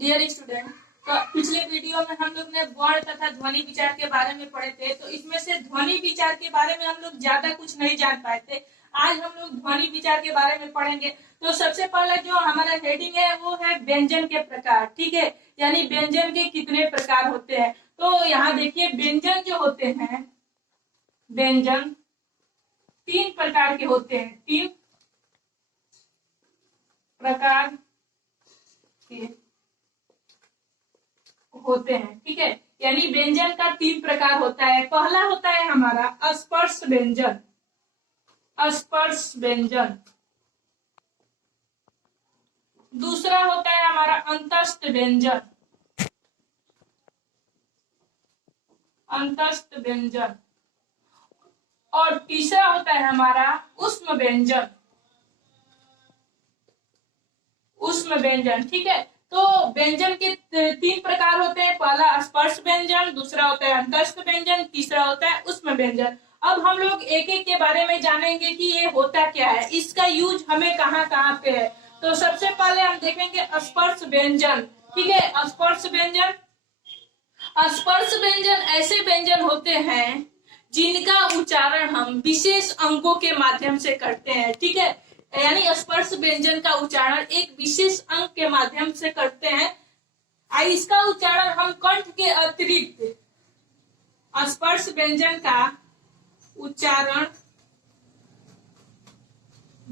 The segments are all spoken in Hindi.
डियर स्टूडेंट, तो पिछले वीडियो में हम लोग ने वर्ण तथा ध्वनि विचार के बारे में पढ़े थे। तो इसमें से ध्वनि विचार के बारे में हम लोग ज्यादा कुछ नहीं जान पाए थे। आज हम लोग ध्वनि विचार के बारे में पढ़ेंगे। तो सबसे पहले जो हमारा हेडिंग है वो है व्यंजन के प्रकार। ठीक है, यानी व्यंजन के कितने प्रकार होते हैं। तो यहाँ देखिए, व्यंजन जो होते हैं, व्यंजन 3 प्रकार के होते हैं। 3 प्रकार के होते हैं। ठीक है, यानी व्यंजन का 3 प्रकार होता है। पहला होता है हमारा स्पर्श व्यंजन। स्पर्श व्यंजन। दूसरा होता है हमारा अंतस्थ व्यंजन। अंतस्थ व्यंजन। और तीसरा होता है हमारा ऊष्म व्यंजन। ऊष्म व्यंजन। ठीक है, तो व्यंजन के 3 प्रकार होते हैं। पहला स्पर्श व्यंजन, दूसरा होता है अंतस्थ व्यंजन, तीसरा होता है ऊष्म व्यंजन। अब हम लोग एक एक के बारे में जानेंगे कि ये होता क्या है, इसका यूज हमें कहाँ कहाँ पे है। तो सबसे पहले हम देखेंगे स्पर्श व्यंजन। ठीक है, स्पर्श व्यंजन। स्पर्श व्यंजन ऐसे व्यंजन होते हैं जिनका उच्चारण हम विशेष अंगों के माध्यम से करते हैं। ठीक है, यानी स्पर्श व्यंजन का उच्चारण एक विशेष अंग के माध्यम से करते हैं। इसका उच्चारण हम कंठ के अतिरिक्त स्पर्श व्यंजन का उच्चारण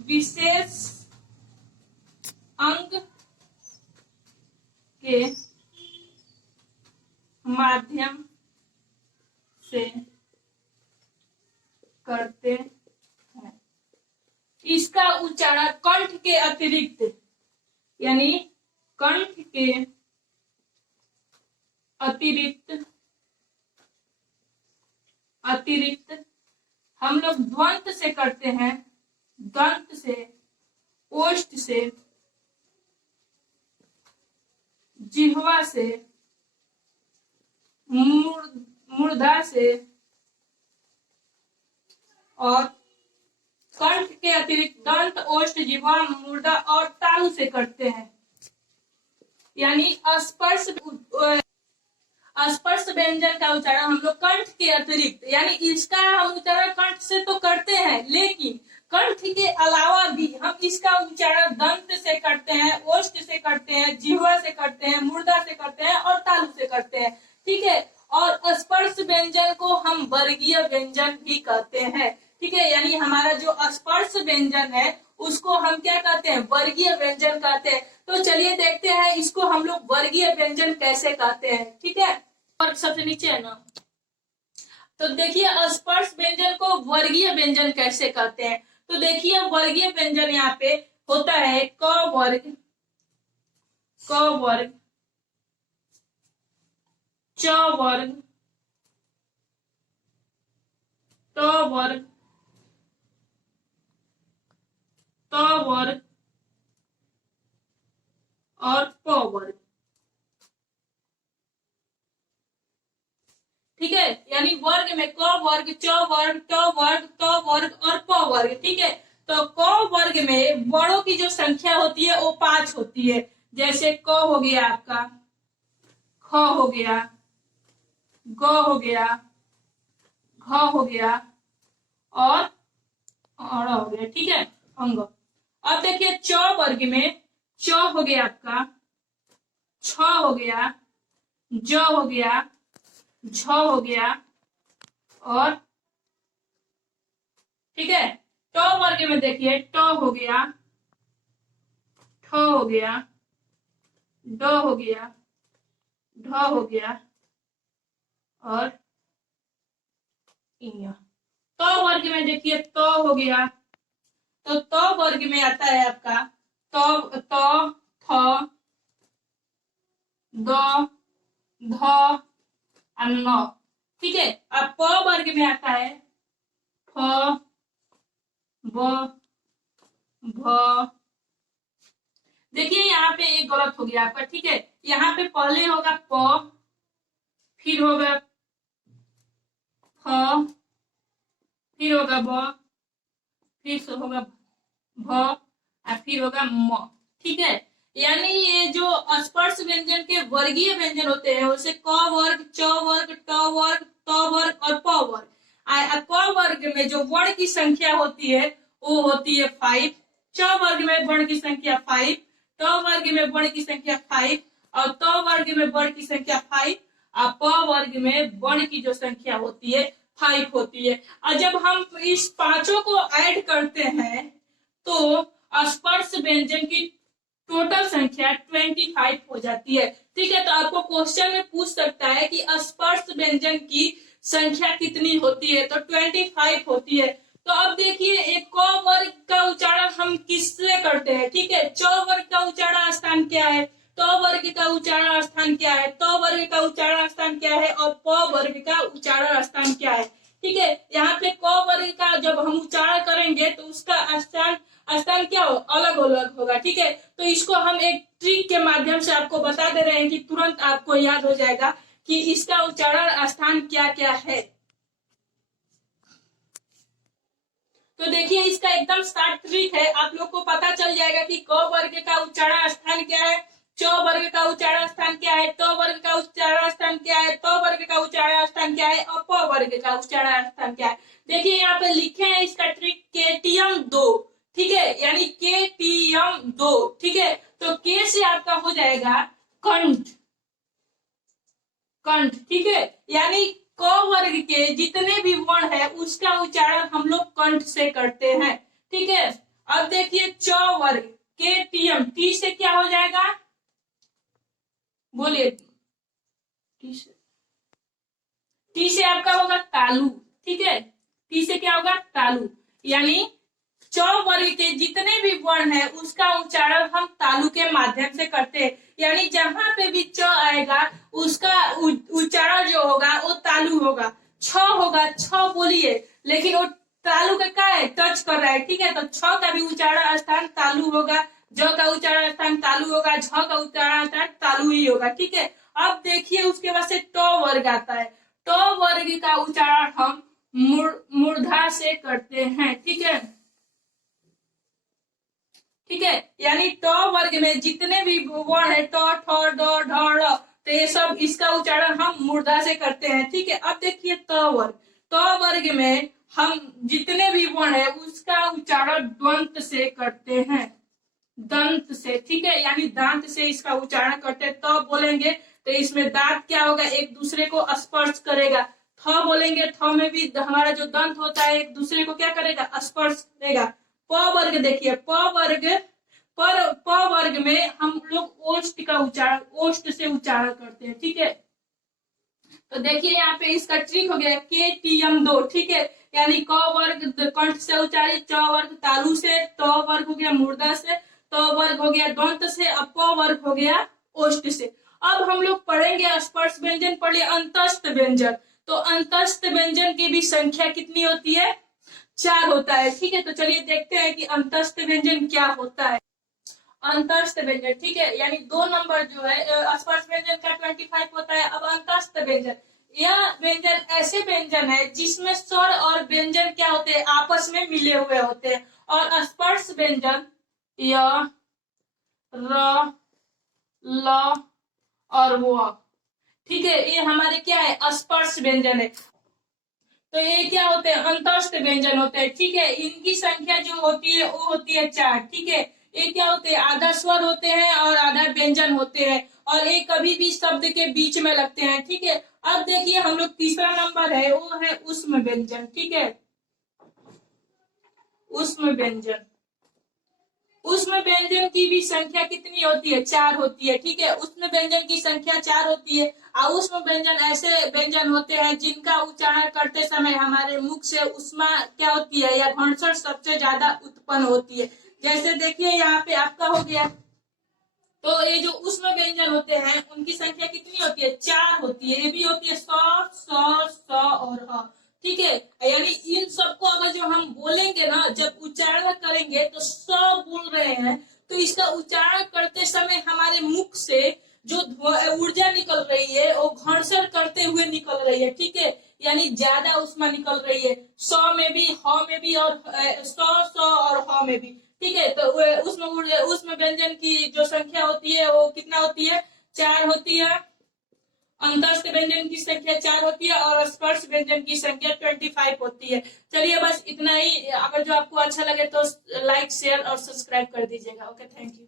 विशेष अंग के माध्यम से करते हैं। इसका उच्चारण कंठ के अतिरिक्त, यानी कंठ के अतिरिक्त हम लोग द्वंत से करते हैं। दंत से, ओष्ठ से, जिह्वा से, मूर्धा से और कंठ के अतिरिक्त दंत, ओष्ठ, जिह्वा, मूर्धा और तालु से करते हैं। यानी स्पर्श व्यंजन का उच्चारण हम लोग कंठ के अतिरिक्त, यानी इसका हम उच्चारण कंठ से तो करते हैं, लेकिन कंठ के अलावा भी हम इसका उच्चारण दंत से करते हैं, ओष्ठ से करते हैं, जिह्वा से करते हैं, मूर्धा से करते हैं और तालु से करते हैं। ठीक है, और स्पर्श व्यंजन को हम वर्गीय व्यंजन भी कहते हैं। ठीक है, यानी हमारा जो स्पर्श व्यंजन है उसको हम क्या कहते हैं, वर्गीय व्यंजन कहते हैं। तो चलिए देखते हैं इसको हम लोग वर्गीय व्यंजन कैसे कहते हैं। ठीक है, और सबसे नीचे है ना, तो देखिए स्पर्श व्यंजन को वर्गीय व्यंजन कैसे कहते हैं। तो देखिए वर्गीय व्यंजन यहाँ पे होता है क वर्ग, क वर्ग, च वर्ग, ट वर्ग, त वर्ग और प वर्ग। ठीक है, यानी वर्ग में क वर्ग, च वर्ग, ट वर्ग, त वर्ग और प वर्ग। ठीक है, तो क वर्ग में वर्णों की जो संख्या होती है वो 5 होती है। जैसे क हो गया आपका, ख हो गया, ग हो गया, घ हो गया और अ हो गया। ठीक है, अंग। अब देखिए च वर्ग में च हो गया आपका, छ हो गया, ज हो गया, झ हो गया और ठीक है, ट वर्ग में देखिए ट हो गया, ठ हो गया, ड हो गया, ढ हो गया और इ। त वर्ग में देखिए त हो गया, तो त वर्ग में आता है आपका त, थ, द, ध और न। ठीक है, अब प वर्ग में आता है फ, ब, भ। देखिए यहाँ पे एक गलत हो गया आपका। ठीक है, यहाँ पे पहले होगा प, फिर होगा फ, फिर होगा ब, फिर होगा भ और फिर होगा म। ठीक है, यानी ये जो स्पर्श व्यंजन के वर्गीय व्यंजन होते हैं उसे क वर्ग, च वर्ग, ट वर्ग, त वर्ग और प वर्ग। क वर्ग में जो वर्ण की संख्या होती है वो होती है 5, च वर्ग में वर्ण की संख्या 5, ट वर्ग में वर्ण की संख्या 5 और त वर्ग में वर्ण की संख्या 5 और प वर्ग में वर्ण की जो संख्या होती है 5 होती है। और जब हम इस पांचों को ऐड करते हैं तो स्पर्श व्यंजन की टोटल संख्या 25 हो जाती है। ठीक है, तो आपको क्वेश्चन में पूछ सकता है कि स्पर्श व्यंजन की संख्या कितनी होती है, तो 25 होती है। तो अब देखिए एक क वर्ग का उच्चारण हम किससे करते हैं? ठीक है, च वर्ग का उच्चारण स्थान क्या है, ट वर्ग का उच्चारण स्थान क्या है, त वर्ग का उच्चारण स्थान क्या है और प वर्ग का उच्चारण स्थान क्या है। ठीक है, यहाँ पे क वर्ग का जब हम उच्चारण करेंगे तो उसका स्थान स्थान क्या हो, अलग अलग होगा। ठीक है, तो इसको हम एक ट्रिक के माध्यम से आपको बता दे रहे हैं कि तुरंत आपको याद हो जाएगा कि इसका उच्चारण स्थान क्या क्या है। तो देखिए इसका एकदम शॉर्ट ट्रिक है, आप लोग को पता चल जाएगा कि क वर्ग का उच्चारण स्थान क्या है, च वर्ग का उच्चारण स्थान क्या है, ट वर्ग का उच्चारण स्थान क्या है, त वर्ग का उच्चारण स्थान क्या है और प वर्ग का उच्चारण स्थान क्या है। देखिए यहाँ पे लिखे हैं इसका ट्रिक KTM 2। ठीक है, यानी KTM 2। ठीक है, तो के से आपका हो जाएगा कंठ, कंठ। ठीक है, यानी क वर्ग के जितने भी वर्ण है उसका उच्चारण हम लोग कंठ से करते हैं। ठीक है, अब देखिए च वर्ग KTM, टी से क्या हो जाएगा, बोलिए, टी से आपका होगा तालु। ठीक है, टी से क्या होगा, तालु। यानी च वर्ग के जितने भी वर्ण है उसका उच्चारण हम तालु के माध्यम से करते हैं। यानी जहां पे भी च आएगा उसका उच्चारण जो होगा वो तालु होगा। छ होगा, छ बोलिए, लेकिन वो तालु का क्या है, टच कर रहा है। ठीक है, तो छ का भी उच्चारण स्थान तालु होगा, ज का उच्चारण स्थान तालु होगा, झ का उच्चारण स्थान तालु ही होगा। ठीक है, अब देखिए उसके बाद से ट वर्ग आता है। ट वर्ग का उच्चारण हम मूर्धा से करते हैं। ठीक है, ठीक है, यानी ट वर्ग में जितने भी वर्ण है ट, ठ, ड, ढ, ढ़, तो ये सब इसका उच्चारण हम मूर्धा से करते हैं। ठीक है, अब देखिए त वर्ग, त वर्ग में हम जितने भी वर्ण है उसका उच्चारण द्वंत से करते हैं, दंत से। ठीक है, यानी दांत से इसका उच्चारण करते हैं। त बोलेंगे तो इसमें दांत क्या होगा, एक दूसरे को स्पर्श करेगा। थ बोलेंगे, थ में भी हमारा जो दंत होता है एक दूसरे को क्या करेगा, स्पर्श करेगा। प वर्ग देखिए, प वर्ग में हम लोग ओष्ठ का उच्चारण ओष्ठ से उच्चारण करते हैं। ठीक है, तो देखिए यहाँ पे इसका ट्रिक हो गया KTM 2। ठीक है, यानी क वर्ग कंठ से उच्चारित, च वर्ग तालु से, त वर्ग हो गया मूर्धा से, त वर्ग हो गया दंत से, अब प वर्ग हो गया ओष्ठ से। अब हम लोग पढ़ेंगे स्पर्श व्यंजन, पढ़िए अंतस्थ व्यंजन। तो अंतस्थ व्यंजन की भी संख्या कितनी होती है, 4 होता है। ठीक है, तो चलिए देखते हैं कि अंतस्थ व्यंजन क्या होता है। अंतस्थ व्यंजन, ठीक है, यानी 2 नंबर जो है स्पर्श व्यंजन का 25 होता है। अब अंतस्थ व्यंजन, यह व्यंजन ऐसे व्यंजन है जिसमें स्वर और व्यंजन क्या होते हैं, आपस में मिले हुए होते हैं। और स्पर्श व्यंजन य, र, ल और व, ठीक है, ये हमारे क्या है, स्पर्श व्यंजन है। तो ये क्या होते हैं, अंतस्थ व्यंजन होते हैं। ठीक है, इनकी संख्या जो होती है वो होती है 4। ठीक है, ये क्या होते हैं, आधा स्वर होते हैं और आधा व्यंजन होते हैं और ये कभी भी शब्द के बीच में लगते हैं। ठीक है, अब देखिए हम लोग तीसरा नंबर है वो है ऊष्म व्यंजन। ठीक है, ऊष्म व्यंजन, ऊष्म व्यंजन की भी संख्या कितनी होती है, 4 होती है। ठीक है, ऊष्म व्यंजन की संख्या 4 होती है। और ऊष्म व्यंजन ऐसे व्यंजन होते हैं जिनका उच्चारण करते समय हमारे मुख से ऊष्मा क्या होती है या घर्षण सबसे ज्यादा उत्पन्न होती है। जैसे देखिए यहाँ पे आपका हो गया, तो ये जो ऊष्म व्यंजन होते हैं उनकी संख्या कितनी होती है, 4 होती है। ये भी होती है स और ह। ठीक है, यानी इन सबको अगर जो हम बोलेंगे ना, जब उच्चारण करेंगे तो स बोल रहे हैं तो इसका उच्चारण करते समय हमारे मुख से जो ऊर्जा निकल रही है वो घर्षण करते हुए निकल रही है। ठीक है, यानी ज्यादा ऊष्मा निकल रही है, स में भी, ह में भी और स और ह में भी। ठीक है। तो उसमें व्यंजन की जो संख्या होती है वो कितना होती है, 4 होती है। अंतस्थ व्यंजन की संख्या 4 होती है और स्पर्श व्यंजन की संख्या 25 होती है। चलिए बस इतना ही। अगर जो आपको अच्छा लगे तो लाइक शेयर और सब्सक्राइब कर दीजिएगा। Okay, thank you.